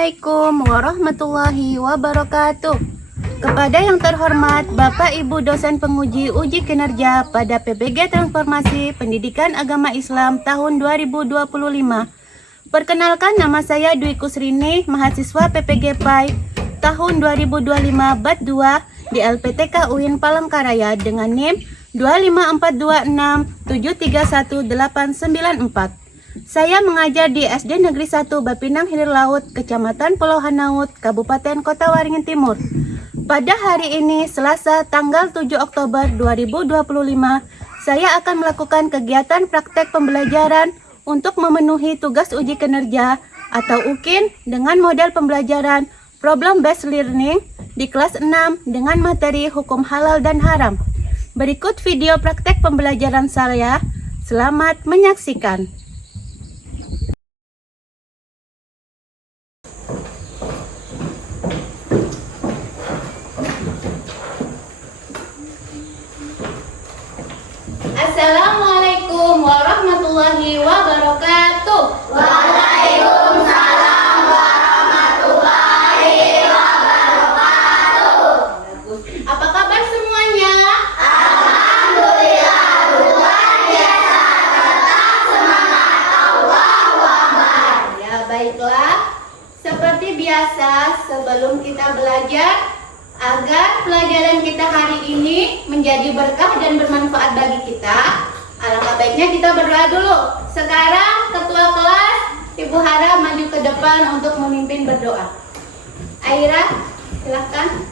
Assalamualaikum warahmatullahi wabarakatuh. Kepada yang terhormat Bapak Ibu dosen penguji uji kinerja pada PPG Transformasi Pendidikan Agama Islam tahun 2025. Perkenalkan, nama saya Dwi Kusrini, mahasiswa PPG PAI tahun 2025 BAT 2 di LPTK UIN Palangkaraya dengan NIM 25426731894. Saya mengajar di SD Negeri 1 Bapinang Hilir Laut, Kecamatan Pulau Hanaut, Kabupaten Kota Waringin Timur. Pada hari ini, Selasa, tanggal 7 Oktober 2025, saya akan melakukan kegiatan praktek pembelajaran untuk memenuhi tugas uji kinerja atau UKIN dengan model pembelajaran Problem Based Learning di kelas 6 dengan materi hukum halal dan haram. Berikut video praktek pembelajaran saya. Selamat menyaksikan. Assalamualaikum warahmatullahi wabarakatuh. Waalaikumsalam warahmatullahi wabarakatuh. Apa kabar semuanya? Alhamdulillah luar biasa, tetap semangat, Allahu Akbar. Ya, baiklah. Seperti biasa, sebelum kita belajar, agar pelajaran kita hari ini menjadi berkah dan bermanfaat bagi kita, alangkah baiknya kita berdoa dulu. Sekarang ketua kelas Ibu Hara maju ke depan untuk memimpin berdoa. Aira, silahkan.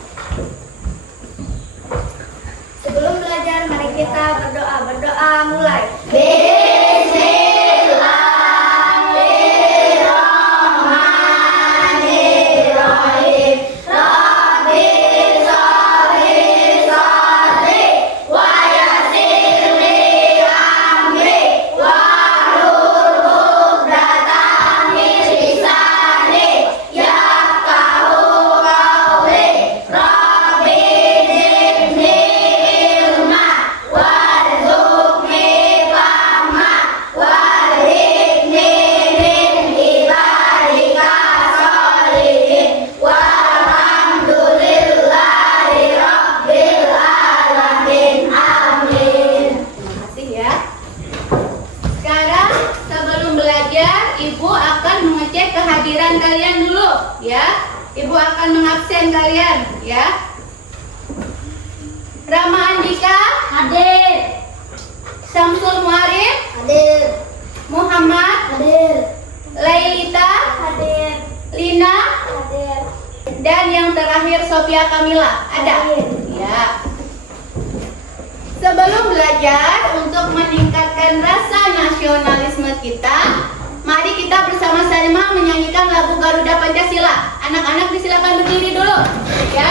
Sebelum belajar, mari kita berdoa. Berdoa mulai. Bismillahirrahmanirrahim. Rabbi sholli sholli wa yassirli amri wahlul 'uqdatam min lisani yafqahu qawli. Rabbi zidni ilma warzuqni fahma warzuqni min ibadika sholihin walhamdulillahi rabbil alamin. Amin. Terima kasih ya. Sekarang sebelum belajar, Ibu akan mengecek kehadiran kalian dulu ya. Ibu akan mengabsen kalian ya. Rama Andika Hadir. Syamsul Muarif, Hadir. Muhammad, Hadir. Lailita, Hadir. Lina, Hadir. dan yang terakhir Sophia Kamila. Ada? Hadir. Ya. Sebelum belajar, untuk meningkatkan rasa nasionalisme kita, mari kita bersama-sama menyanyikan lagu Garuda Pancasila. Anak-anak disilakan berdiri dulu, ya.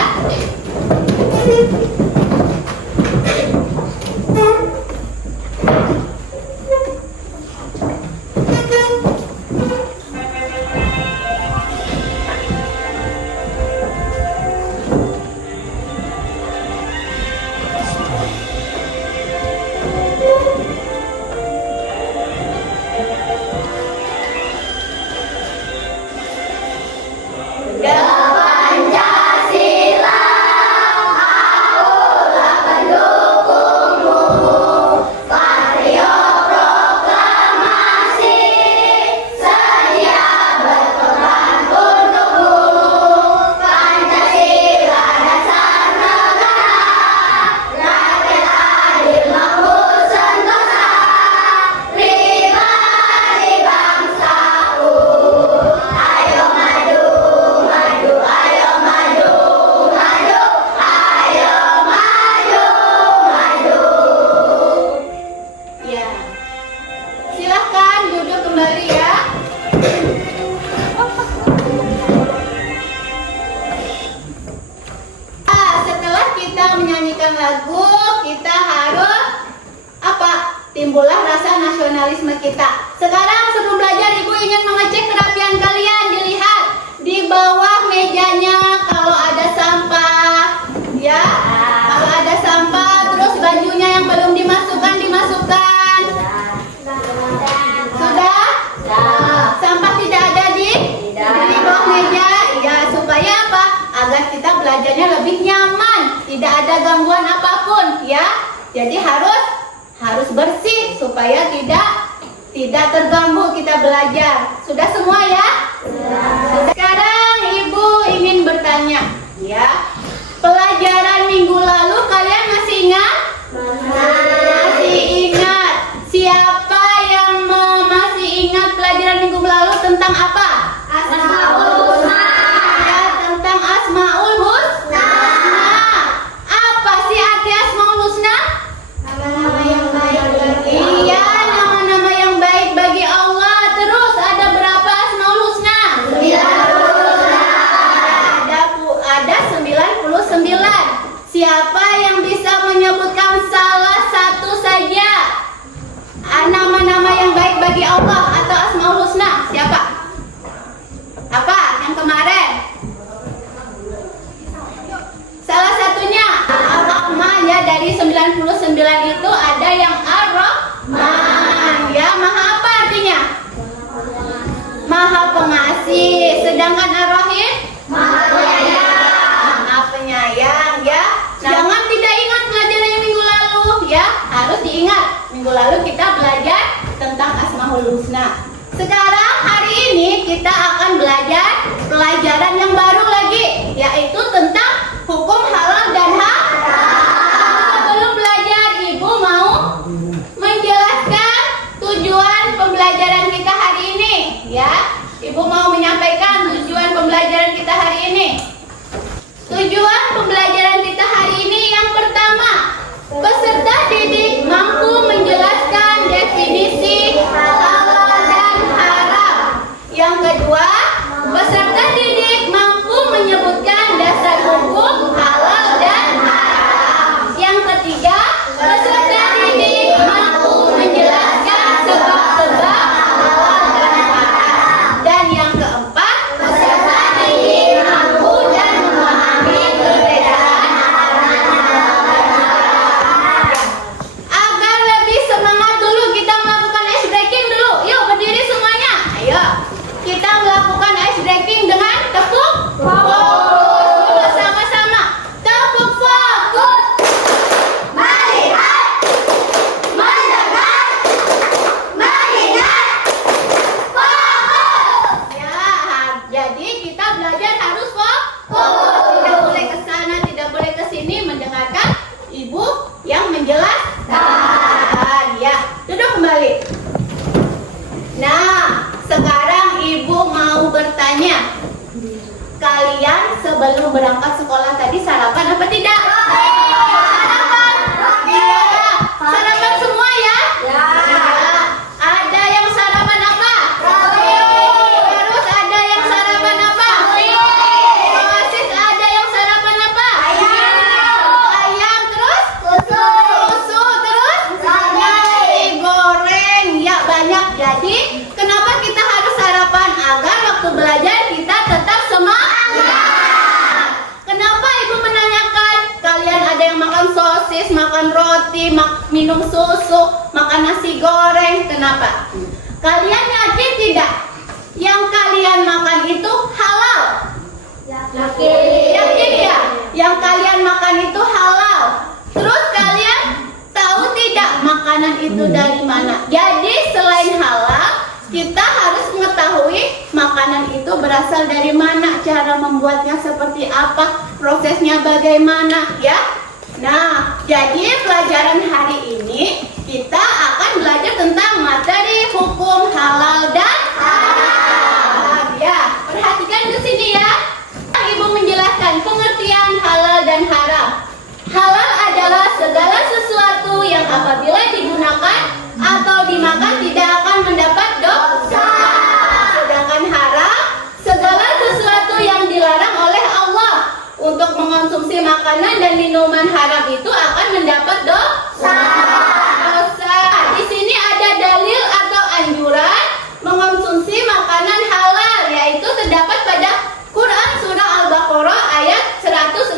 Pancasila, akulah pendukungmu. Patrio proklamasi, sedia berkorban untukmu. Pancasila dasar negara, rakyat adil makmur sentosa, pribadi bangsaku. Ayo maju, maju, ayo maju, maju, ayo maju, maju. Ya. Silahkan duduk kembali ya. Setelah kita menyanyikan lagu, kita harus apa? Timbullah rasa nasionalisme kita. Sekarang sebelum belajar, Ibu ingin mengecek kerapian kalian. Dilihat di bawah mejanya kalau ada sampah, ya. Kalau ada sampah, terus bajunya yang belum dimasukkan, dimasukkan. Sudah? Sampah tidak ada di bawah meja. Jadi harus bersih supaya tidak terganggu kita belajar. Sudah semua ya? Sekarang Ibu ingin bertanya, ya. Pelajaran minggu lalu kalian masih ingat? Masih ingat. Siapa yang masih ingat pelajaran minggu lalu tentang apa? Asmaul Husna. Ya, tentang Asmaul Husna. Apa sih arti Asmaul Husna? Nama-nama yang baik bagi Iya, nama-nama yang baik bagi Allah. Terus ada berapa Asmaul Husna? 99. Ada 99. Siapa yang bisa menyebutkan salah satu saja nama-nama yang baik bagi Allah atau Asmaul Husna? Siapa? Apa? Yang kemarin? Salah satunya Ar-Rahman, ya. Dari 99 itu ada yang Ar-Rahman, ya. Maha apa artinya? Maha pengasih. Sedangkan Ar-Rahim? Maha penyayang, ya. Jangan tidak ingat pelajaran yang minggu lalu, ya. Harus diingat. Minggu lalu kita belajar tentang Asmaul Husna. Sekarang hari ini kita akan belajar pelajaran yang baru lagi, yaitu tentang hukum halal dan haram. Sebelum belajar, Ibu mau menjelaskan tujuan pembelajaran kita hari ini, ya. Ibu mau menyampaikan tujuan pembelajaran kita hari ini. Tujuan pembelajaran kita hari ini yang pertama, peserta didik mampu menjelaskan definisi halal dan haram. Yang kedua, peserta didik mampu menyebutkan dasar hukum halal dan haram. Yang ketiga, peserta didik mampu menjelaskan sebab-sebab halal dan haram. Dan yang keempat, peserta didik mampu dan memahami perbedaan agar lebih semangat. Dulu kita melakukan ice breaking dulu. Yuk berdiri semuanya. Ayo kita melakukan ice breaking dengan tepuk fokus. Dulu sama-sama. Tepuk fokus. Melihat, mendengar, mengingat, fokus. Ya, jadi kita belajar harus fokus. Tidak boleh ke sana, tidak boleh ke sini, mendengarkan Ibu yang menjelaskan. Ya, duduk kembali. Nah, sekarang Ibu mau bertanya. Kalian sebelum berangkat sekolah tadi sarapan apa tidak? Sarapan. Iya. Sarapan semua ya? Ya. Ada yang sarapan apa? Terus ada yang sarapan apa? Oasis ada yang sarapan apa? Ayam. Terus? Susu. Terus? Nasi goreng. Ya, banyak. Jadi kenapa kita harus sarapan? Agar waktu belajar kita tetap semangat. Kenapa Ibu menanyakan? Kalian ada yang makan sosis, makan roti, minum susu, makan nasi goreng. Kenapa? Kalian yakin tidak? Yang kalian makan itu halal? Yakin ya? Yang kalian makan itu halal. Terus kalian tahu tidak makanan itu dari mana? Jadi selain halal, kita harus mengetahui makanan itu berasal dari mana, cara membuatnya seperti apa, prosesnya bagaimana, ya. Nah, jadi pelajaran hari ini kita akan belajar tentang materi hukum halal dan haram. Ya, perhatikan ke sini ya. Ibu menjelaskan pengertian halal dan haram. Halal adalah segala sesuatu yang apabila digunakan atau dimakan tidak akan mendapat dosa. Sedangkan haram, segala sesuatu yang dilarang oleh Allah. Untuk mengonsumsi makanan dan minuman haram itu akan mendapat dosa. Di sini ada dalil atau anjuran mengonsumsi makanan halal, yaitu terdapat pada Quran surah Al-Baqarah ayat 168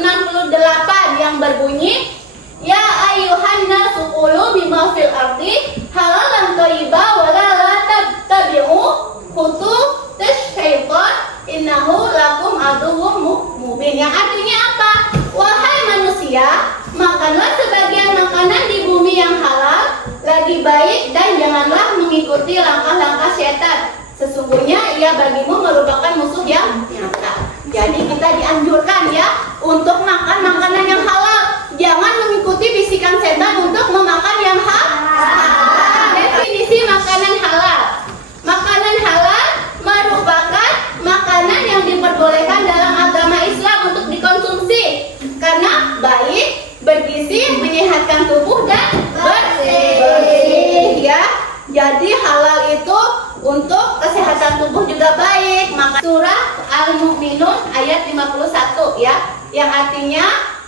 yang berbunyi, Ya ayyuhan nasu qulu bima fil ardi halalan thayyiba wa la tattabi'u khutuwash syaitan innahu lakum aduwwum mubin. Yang artinya apa? Wahai manusia, makanlah sebagian makanan di bagi baik dan janganlah mengikuti langkah-langkah setan. Sesungguhnya ia bagimu merupakan musuh yang nyata. Jadi kita dianjurkan ya untuk makan makanan yang halal. Jangan mengikuti bisikan setan untuk memakan yang halal. Definisi makanan halal. Makanan halal merupakan makanan yang diperbolehkan dalam agama Islam untuk dikonsumsi karena baik, bergizi, menyehatkan tubuh dan bersih ya. Jadi halal itu untuk kesehatan tubuh juga baik. Maka surah Al-Mu'minun ayat 51 ya, yang artinya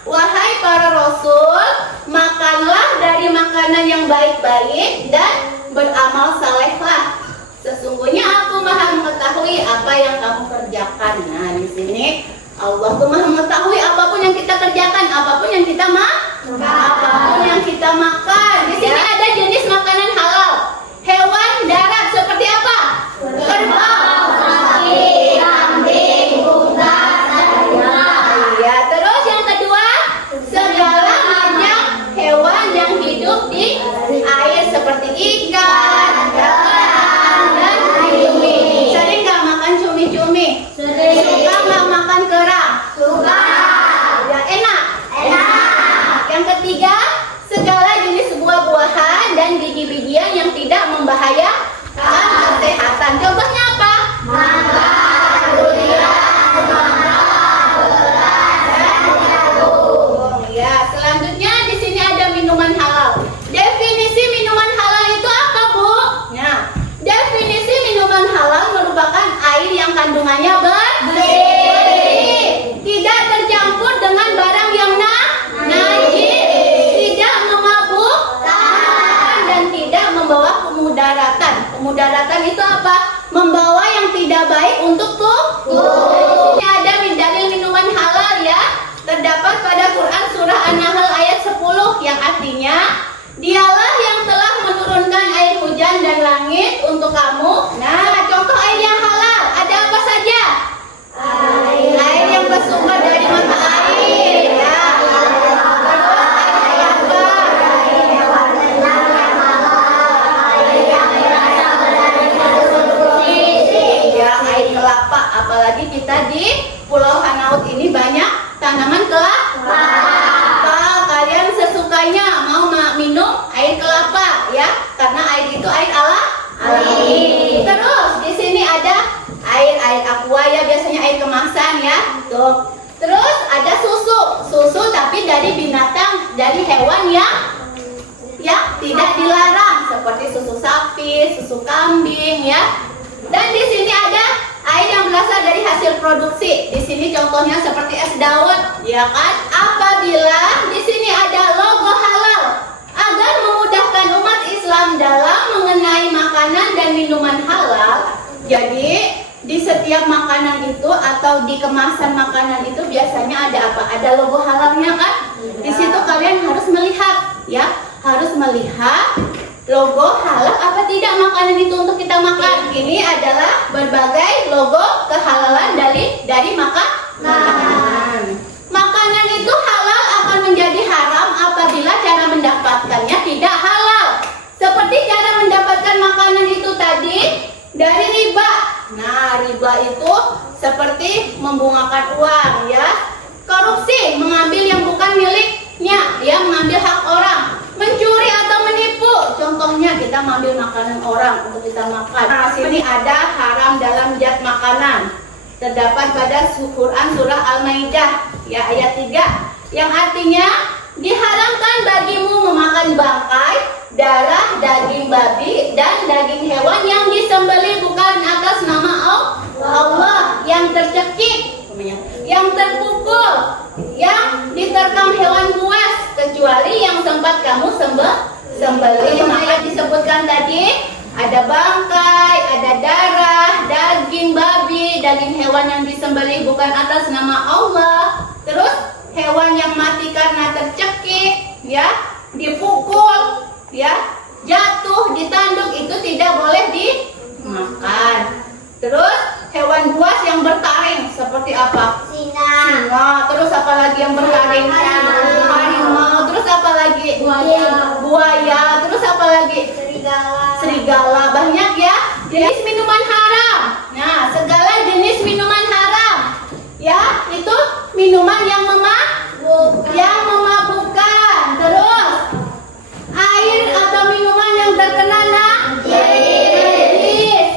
wahai para rasul, makanlah dari makanan yang baik-baik dan beramal salehlah. Sesungguhnya aku Maha mengetahui apa yang kamu kerjakan. Nah, di sini Allah tuh Maha mengetahui apapun yang kita kerjakan, apapun yang kita apapun yang kita makan. Di sini ada jenis makanan halal. Hewan darat seperti apa? Kerbau, sapi, kambing, unggas, ya. Terus yang kedua, segala macam hewan yang hidup di air seperti ikan, kerang, dan cumi. Sering nggak makan cumi-cumi? Suka nggak makan kerang? Suka. Ya, enak. Yang ketiga, segala jenis buah-buahan dan biji-bijian yang tidak membahayakan kesehatan. Contohnya apa? Mangga, durian, semangka, beras, dan jagung. Ya, selanjutnya di sini ada minuman halal. Definisi minuman halal itu apa, Bu? Nah, definisi minuman halal merupakan air yang kandungannya bersih, tidak tercampur dengan barang yang najis, tidak memabukkan, dan tidak membawa kemudaratan. Kemudaratan itu apa? Membawa yang tidak baik untuk tubuh. Ini ada dalil minuman halal ya. Terdapat pada Quran surah An-Nahl ayat 10 yang artinya, dialah yang telah menurunkan air hujan dan langit untuk kamu. Nah, contoh air yang halal ada apa saja? Air yang bersumber dari mata air ya. Kelapa, apalagi kita di Pulau Hanaut ini banyak tanaman kelapa. Kalian sesukanya mau minum air kelapa ya, karena air itu air alami. Terus di sini ada air aqua ya, biasanya air kemasan ya. Tuh. Terus ada susu tapi dari binatang, dari hewan yang tidak dilarang seperti susu sapi, susu kambing ya. Dan di sini ada air yang berasal dari hasil produksi. Di sini contohnya seperti es dawet, ya kan? Apabila di sini ada logo halal agar memudahkan umat Islam dalam mengenai makanan dan minuman halal. Jadi di setiap makanan itu atau di kemasan makanan itu biasanya ada apa? Ada logo halalnya kan? Di situ kalian harus melihat, ya, harus melihat logo halal apa tidak makanan itu untuk kita makan. Ini adalah berbagai logo kehalalan dari makanan. Makanan itu halal akan menjadi haram apabila cara mendapatkannya tidak halal. Seperti cara mendapatkan makanan itu tadi dari riba. Nah, riba itu seperti membungakan uang ya. Korupsi, mengambil yang bukan miliknya, ya, mengambil hak orang. Mencuri atau menipu, contohnya kita mengambil makanan orang untuk kita makan. Nah, sini ada haram dalam zat makanan. Terdapat pada Quran surah Al-Maidah ya ayat 3 yang artinya diharamkan bagimu memakan bangkai, darah, daging babi dan daging hewan yang disembelih bukan atas nama Allah, yang tercekik, yang terpukul, yang diterkam hewan buas, kecuali yang sempat kamu sembelih. Maka disebutkan tadi ada bangkai, ada darah, daging babi, daging hewan yang disembelih bukan atas nama Allah. Terus hewan yang mati karena tercekik, ya, dipukul, ya, jatuh, ditanduk, itu tidak boleh dimakan. Terus hewan buas yang bertaring seperti apa? Singa. Terus apa lagi yang bertaring? Harimau. Terus apa lagi? Buaya. Terus apa lagi? jenis minuman haram. Nah, segala jenis minuman haram. Ya, itu minuman yang memabukkan. Terus, air atau minuman yang terkena najis,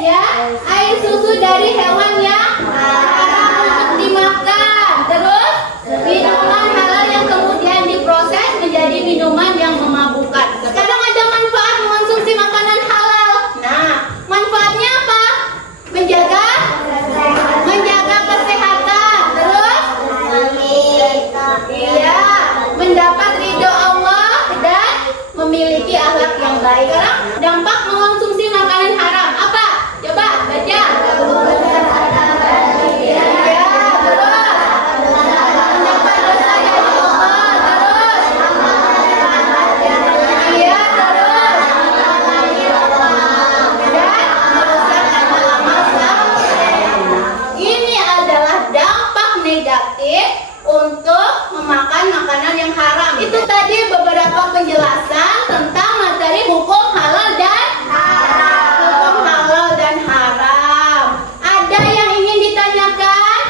ya. Air susu dari hewan yang haram untuk dimakan. Terus, minuman halal yang kemudian diproses menjadi minuman yang memabukkan. Sekarang ada manfaat mengonsumsi makanan halal. Nah, manfaatnya apa? Menjaga kesehatan. Terus, iya, mendapat ridho Allah dan memiliki akhlak yang baik. Sekarang dampak mengonsumsi makanan haram apa? Coba baca. Iya, terus mendapat dosa dari Allah. Terus, iya, terus dan merusakkan amal saleh. Ini adalah dampak negatif untuk memakan makanan yang haram. Itu tadi beberapa penjelasan tentang materi hukum halal dan haram. Hukum halal dan haram. Ada yang ingin ditanyakan?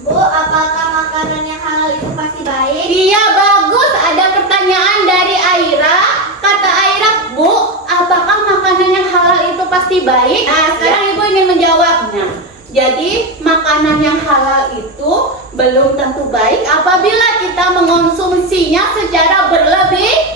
Bu, apakah makanan yang halal itu pasti baik? Iya, bagus. Ada pertanyaan dari Aira. Kata Aira, Bu, apakah makanan yang halal itu pasti baik? Nah, sekarang Ibu ingin menjawabnya. Jadi, makanan yang halal itu belum tentu baik apabila kita mengonsumsinya secara berlebihan.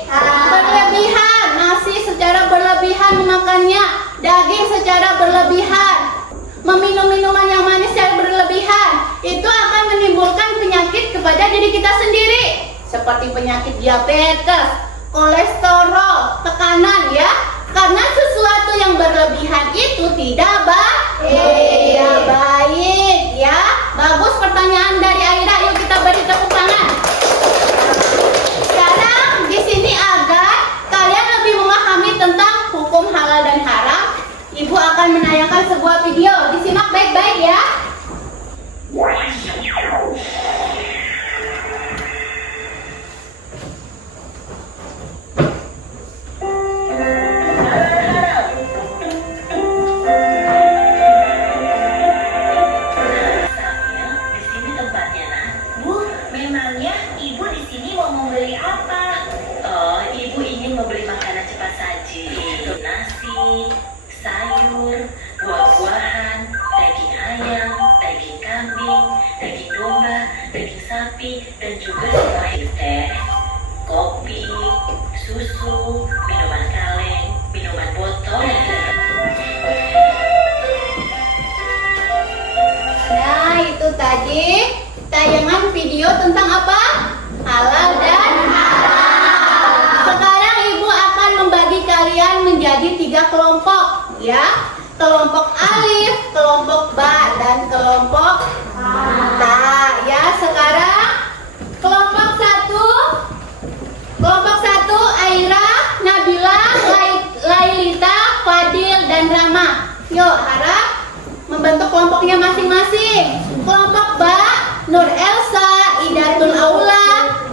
Nasi secara berlebihan memakannya, daging secara berlebihan, meminum minuman yang manis secara berlebihan. Itu akan menimbulkan penyakit kepada diri kita sendiri, seperti penyakit diabetes, kolesterol, tekanan, ya. Karena sesuatu yang berlebihan itu tidak baik, ya. Bagus pertanyaan dari Aira. Yuk kita beri tepuk tangan. Sekarang di sini agar kalian lebih memahami tentang hukum halal dan haram, Ibu akan menayangkan sebuah video. Disimak baik-baik, ya. Sayur, buah-buahan, daging ayam, daging kambing, daging domba, daging sapi, dan juga semua teh, kopi, susu, minuman kaleng, minuman botol, Nah, itu tadi tayangan video tentang apa? Halal dan haram. Sekarang Ibu akan membagi kalian menjadi 3 kelompok, ya. Kelompok alif, kelompok ba, dan kelompok ta, ya. Sekarang kelompok 1 Aira, Nabila, Lailita, Fadil, dan Rama. Yuk, harap membentuk kelompoknya masing-masing. Kelompok ba, Nur Elsa, Idatul Aula,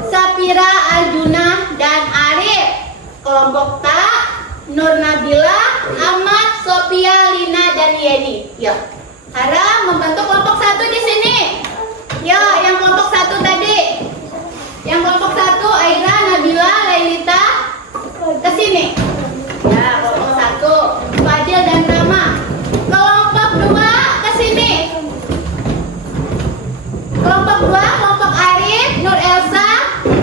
Safira, Aljuna, dan Arif. Kelompok ta, Nur Nabila, Ahmad, Sophia, Lina, dan Yeni. Yuk, harap membentuk kelompok 1 di sini. Yuk, yang kelompok 1 tadi. Yang kelompok 1 Aira, Nabila, Lailita, ke sini. Ya, kelompok 1 Fadil dan Rama. Kelompok 2 ke sini. Kelompok 2 kelompok Arif, Nur Elsa,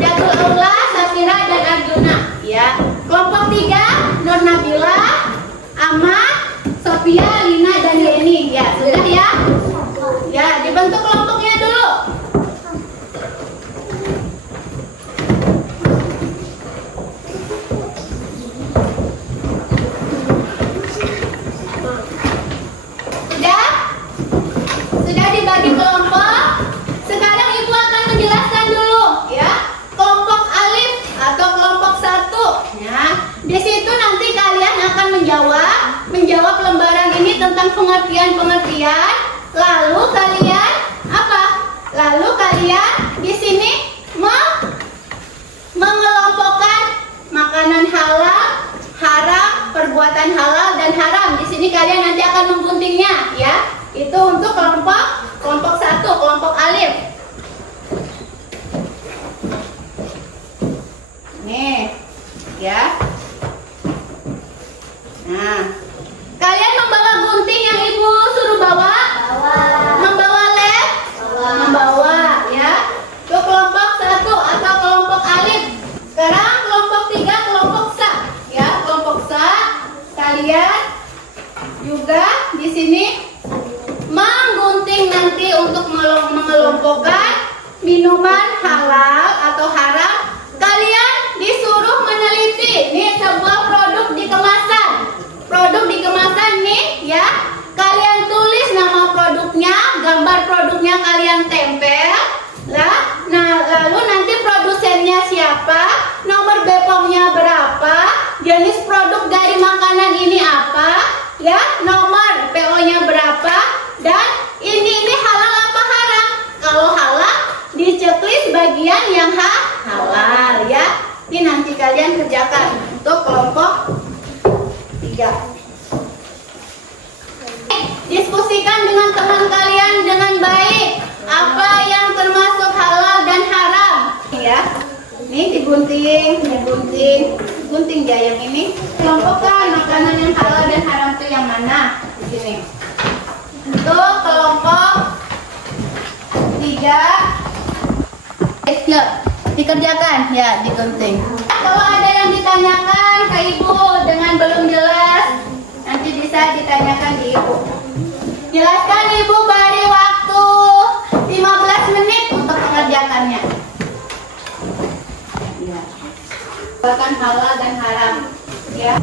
Datul Aula, Safira, dan Arjuna, ya. Kelompok 3 Nur Nabila, Ahmad, Sophia, Lina, dan Yeni. Ya, sudah, ya. Ya, dibentuk kelompoknya dulu. Sudah dibagi kelompok. Sekarang Ibu akan menjelaskan dulu, ya. Kelompok alif atau kelompok 1, ya. Di situ nanti kalian akan menjawab lembaran ini tentang pengertian-pengertian. Lalu kalian apa? Lalu kalian di sini mengelompokkan makanan halal, haram, perbuatan halal dan haram. Di sini Ini kalian nanti akan mengguntingnya ya. Itu untuk kelompok 1, kelompok alif. Nih, ya. Nah, kalian membawa gunting yang ibu suruh bawa? Membawa lem? Membawa, ya. Itu kelompok 1 atau kelompok alif. Sekarang kelompok 3, kelompok sa, ya. Kelompok sa, kalian juga di sini menggunting nanti untuk mengelompokkan minuman halal atau haram. Kalian disuruh meneliti nih sebuah produk di kemasan. Produk di kemasan nih ya. Kalian tulis nama produknya, gambar produknya kalian tempel lah. Nah, lalu nanti produsennya siapa, nomor BPOM-nya berapa, jenis produk dari makanan ini apa, ya, nomor PO-nya berapa, dan ini halal apa haram. Kalau halal di checklist bagian yang halal ya. Ini nanti kalian kerjakan untuk kelompok 3. Diskusikan dengan teman kalian dengan baik apa yang termasuk halal dan haram ya. Ini digunting ya yang ini. Kelompokkan makanan yang halal dan haram itu yang mana? Di sini. Untuk kelompok 3. Yuk, dikerjakan ya, digunting. Kalau ada yang ditanyakan ke ibu dengan belum jelas, nanti bisa ditanyakan di ibu. Jelaskan ibu, beri waktu 15 menit untuk mengerjakannya. Ya. Bahkan halal dan haram. Ya.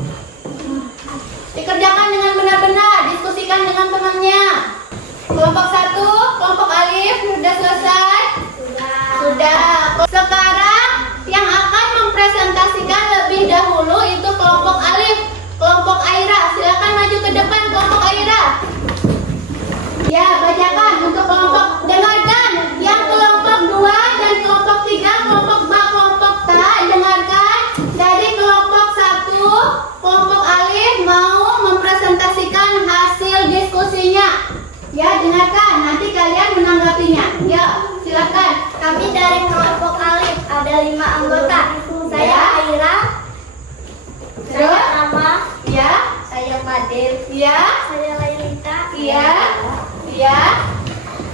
Dikerjakan dengan benar-benar, diskusikan dengan temannya. Kelompok 1, kelompok alif sudah selesai? Sudah. Sekarang yang akan mempresentasikan lebih dahulu itu kelompok alif, kelompok Aira. Silakan maju ke depan kelompok Aira. Ya, bacakan untuk kelompok, dengarkan yang kelompok 2 dan kelompok 3, kelompok ba, kelompok ta, dengarkan dari kelompok 1, kelompok alif mau mempresentasikan hasil diskusinya. Ya, dengarkan, nanti kalian menanggapinya. Ya, silakan. Kami dari kelompok alif ada 5 anggota. Saya Aira, saya Rama, Ya, saya Fadil, ya, saya Lailita. iya, iya.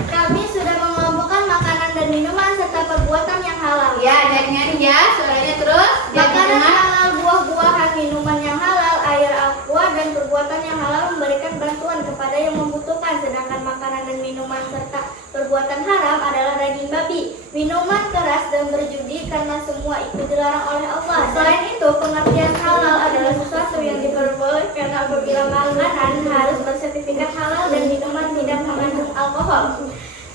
Kami sudah mengelompokkan makanan dan minuman serta perbuatan yang halal. Ya, nyanyi ya, suaranya terus. Makanan Jangan halal, buah-buahan, minuman yang halal, air aqua, dan perbuatan yang halal memberikan bantuan kepada yang membutuhkan. Sedangkan makanan dan minuman serta perbuatan haram adalah daging babi, minuman keras, dan berjudi, karena semua itu dilarang oleh Allah. Selain itu, pengertian halal adalah sesuatu yang diperbolehkan apabila makanan harus bersertifikat halal dan minuman tidak mengandung alkohol.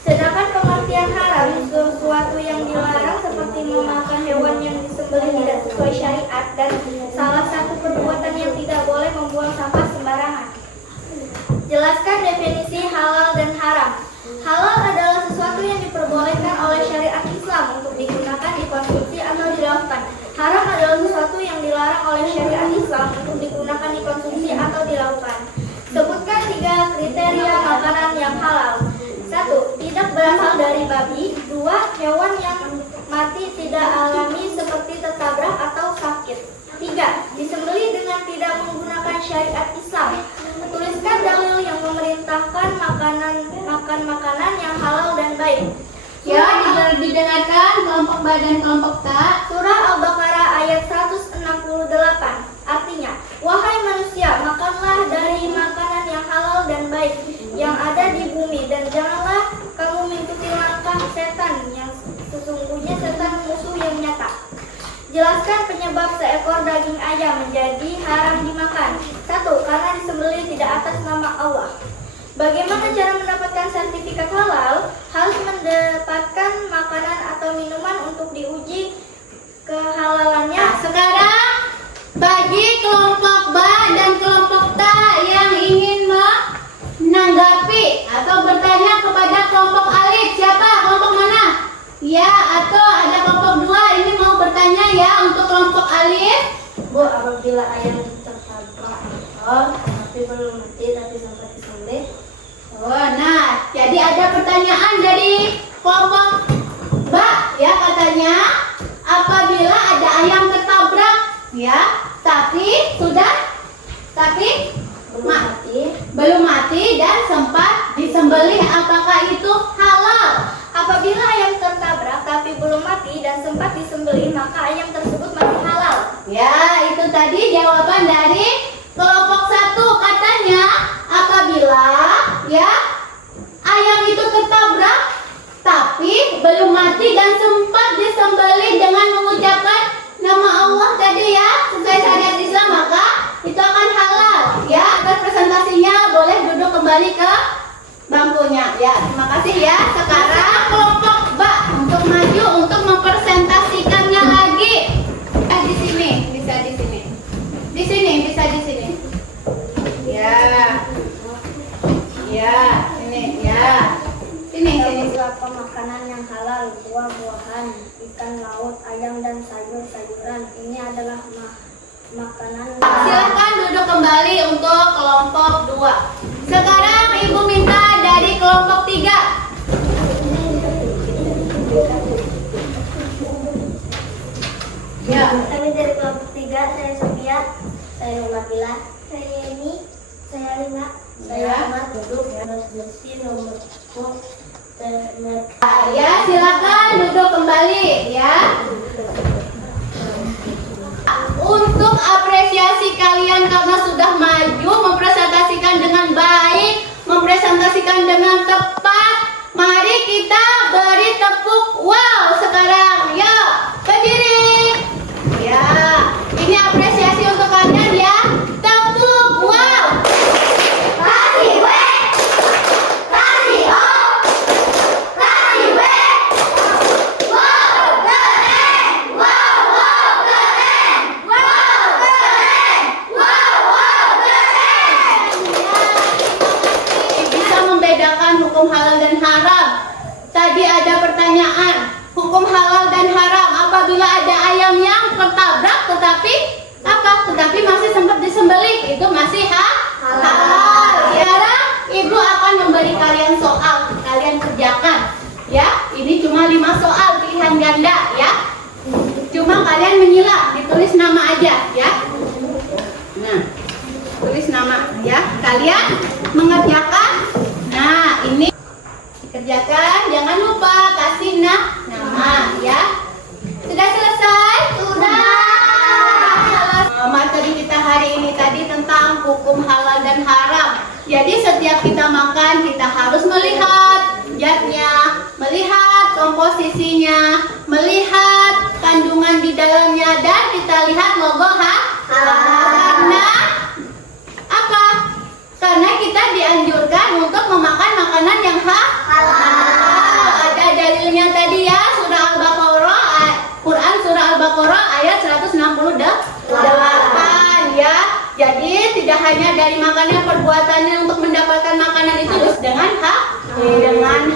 Sedangkan pengertian haram sesuatu yang dilarang seperti memakan hewan yang disembelih tidak sesuai syariat, dan salah satu perbuatan yang tidak boleh membuang sampah sembarangan. Jelaskan definisi halal dan haram. Halal adalah sesuatu yang diperbolehkan oleh syariat Islam untuk digunakan, dikonsumsi, atau dilakukan. Haram adalah sesuatu yang dilarang oleh syariat Islam untuk digunakan, dikonsumsi, atau dilakukan. Sebutkan 3 kriteria makanan yang halal. 1. Tidak berasal dari babi. 2. Hewan yang mati tidak alami seperti tertabrak atau sakit. 3. Disembelih dengan tidak menggunakan syariat Islam. Tuliskan dalil yang memerintahkan makan makanan yang halal dan baik. ya, didengarkan kelompok ba dan kelompok ta. Surah Al-Baqarah ayat 168. Artinya, wahai manusia, makanlah dari makanan yang halal dan baik yang ada di bumi, dan janganlah kamu mengikuti langkah setan yang sesungguhnya setan musuh yang nyata. Jelaskan penyebab seekor daging ayam menjadi haram dimakan. 1. Karena disembelih tidak atas nama Allah. Bagaimana cara mendapatkan sertifikat halal? Harus mendapatkan makanan atau minuman untuk diuji kehalalannya. Nah, sekarang bagi kelompok ba dan kelompok ta yang ingin menanggapi atau bertanya kepada kelompok alif, siapa? Kelompok mana? Ya, atau ada kelompok 2 ini mau bertanya ya untuk kelompok alif. Bu, apabila ayam tertabrak Oh, tapi belum mati, tapi sempat disembelih. Oh, nah, jadi ada pertanyaan dari kelompok Mbak, ya, katanya apabila ada ayam tertabrak, ya, tapi belum mati dan sempat disembelih, apakah itu halal? Apabila ayam tertabrak tapi belum mati dan sempat disembelih, maka ayam tersebut masih halal. Ya, itu tadi jawaban dari kelompok 1. Katanya apabila, ya, ayam itu tertabrak tapi belum mati dan sempat disembelih dengan mengucapkan nama Allah tadi, ya, sesuai syariat Islam, maka itu akan halal. Ya, atas presentasinya boleh duduk kembali ke bangkunya. Ya, terima kasih ya. Sekarang kelompok Mbak untuk maju untuk mempresentasikannya lagi. Di sini, bisa di sini. Di sini, bisa di sini. Ya. Ya, ini ya. Sini. Beberapa makanan yang halal: buah-buahan, ikan laut, ayam, dan sayur-sayuran. Ini adalah makanan. Silakan duduk kembali untuk kelompok 2. Sekarang Ibu minta dari kelompok 3. Ya. Kami dari kelompok 3, saya Sophia, saya Nabila, saya Yeni, saya Lina, saya Ahmad. Duduk, bersih, nomor Ya, silakan duduk kembali, ya. Untuk apresiasi kalian karena sudah maju mempresentasikan dengan baik, mempresentasikan dengan tepat, mari kita beri tepuk wow sekarang. Ya, berdiri. Ya, ini apresiasi untuk kalian, ya. Tepuk wow. Kasih W. Kasih O. Kasih W. Wow, keren. Wow, keren. Wow, keren. Wow, keren. Ya, bisa membedakan hukum halal dan haram. Tadi ada pertanyaan, hukum halal dan haram apabila ada ayam yang tertabrak tetapi masih sempat disembelih, itu masih halal. Sekarang Ibu akan memberi kalian soal, kalian kerjakan, ya. Ini cuma 5 soal pilihan ganda, ya. Cuma kalian menyimak, ditulis nama aja, ya. Nah, tulis nama, ya. Kalian mengerjakan. Nah, ini dikerjakan, jangan lupa kasih nama, ya. Sudah selesai? Sudah. Materi kita hari ini tadi tentang hukum halal dan haram. Jadi setiap kita makan, kita harus melihat zatnya, melihat komposisinya, melihat kandungan di dalamnya, dan kita lihat logo karena apa? Karena kita dianjurkan untuk memakan makanan yang halal. Ada dalilnya tadi, ya, surah Al-Baqarah, Quran surah Al-Baqarah ayat 168, ya. Jadi tidak hanya dari makanan, perbuatannya untuk mendapatkan makanan itu harus dengan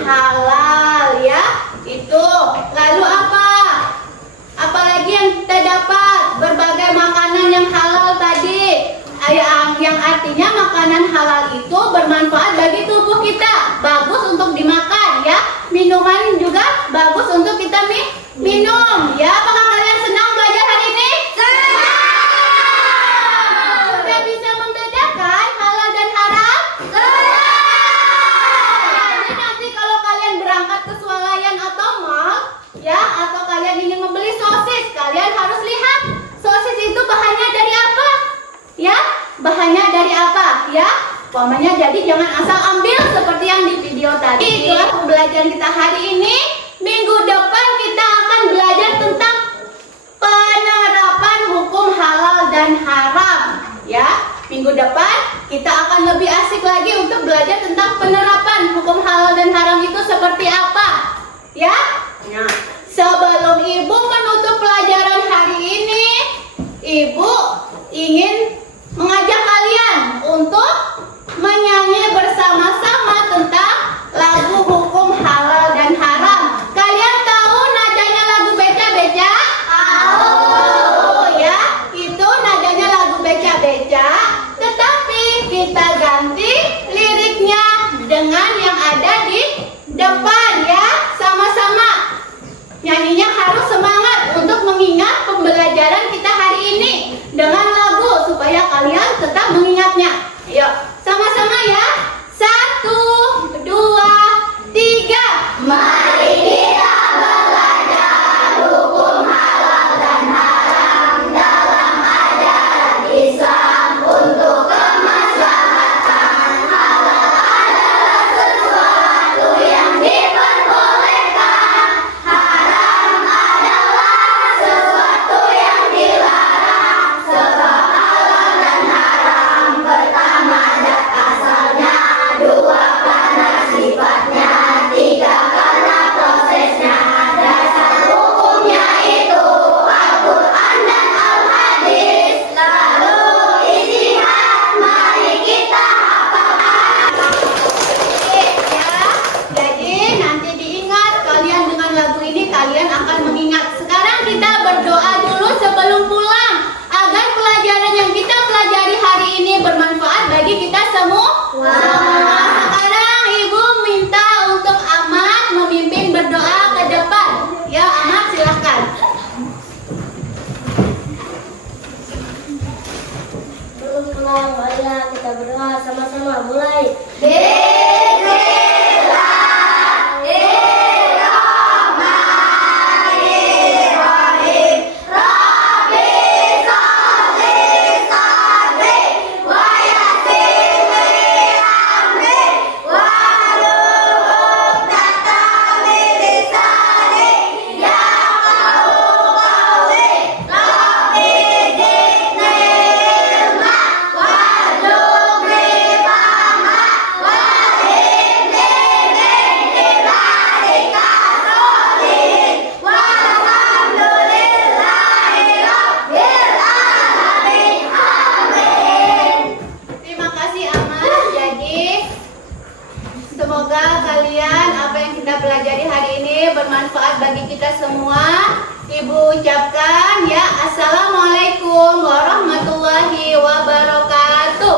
halal, ya. Itu. Lalu apa? Apalagi yang kita dapat? Berbagai makanan yang halal tadi. Yang artinya makanan halal itu bermanfaat bagi tubuh kita, bagus untuk dimakan, ya. Minuman juga bagus untuk kita minum, ya. Apakah kalian senang belajar hari ini? Sudah bisa membedakan halal dan haram? Jadi nanti kalau kalian berangkat ke swalayan atau mall, ya, atau kalian ingin membeli sosis, kalian harus lihat sosis itu bahannya dari apa, ya. Bahannya dari apa, ya. Pokoknya jadi jangan asal ambil seperti yang di video tadi. Itulah pembelajaran kita hari ini. Minggu depan kita akan belajar tentang penerapan hukum halal dan haram, ya. Minggu depan kita akan lebih asik lagi untuk belajar tentang penerapan hukum halal dan haram itu seperti apa, ya. Nah, sebelum Ibu menutup pelajaran hari ini, Ibu ingin mengajak kalian untuk menyanyi bersama-sama tentang lagu hukum halal dan haram. Kalian tahu nadanya lagu beca-beca? Tahu. Ya, itu nadanya lagu beca-beca. Tetapi Bismillah, marilah kita berdoa sama-sama. Mulai. Terima kasih Amal. Jadi semoga kalian apa yang kita pelajari hari ini bermanfaat bagi kita semua. Ibu ucapkan ya, Assalamualaikum warahmatullahi wabarakatuh.